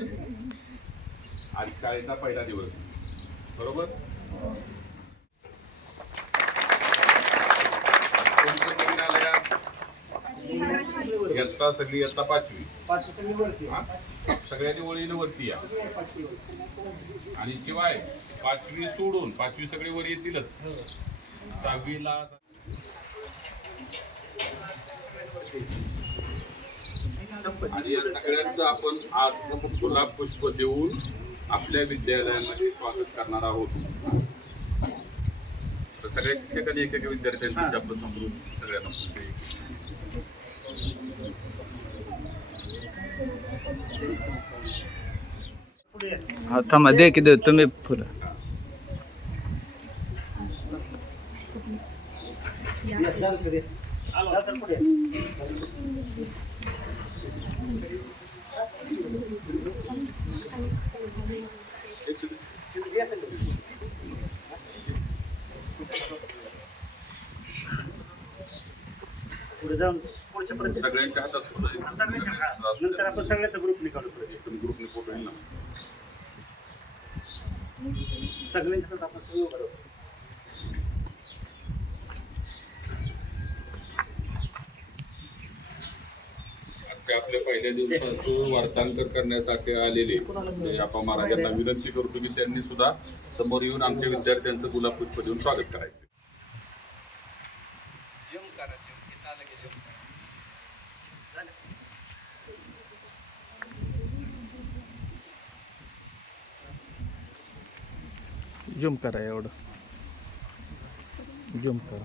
आज शाळेचा पहिला दिवस, बरोबर? इयत्ता सगळी इयत्ता पाचवी, सगळ्यांनी वळीनं वरती या. आणि शिवाय पाचवी सोडून, पाचवी सगळी वर येतीलच. सहावीला आणि या सगळ्यांचं आपण आज गुलाब पुष्प देऊन आपल्या विद्यालयामध्ये स्वागत करणार आहोत. तर सगळ्या शिक्षकांनी एक विद्यार्थ्यांची आपलं समजून सगळ्यांना हा थांबा दे की दे तुम्ही फुलं. पुढे जाऊन पुढच्या पर्यंत सगळ्यांच्या हातात नंतर आपण सगळ्याचा ग्रुपने काढू. ग्रुपने फोटो येईल ना. सगळ्यांच्या आपण सगळं करू. आपल्या पहिल्या दिवसाचं वार्तांकन करण्यासाठी आलेले आपण महाराजांना विनंती करतो की त्यांनी सुद्धा समोर येऊन आमच्या विद्यार्थ्यांचं गुलाब पुष्प देऊन स्वागत करायचं. झूम करा, एवढं झूम करा.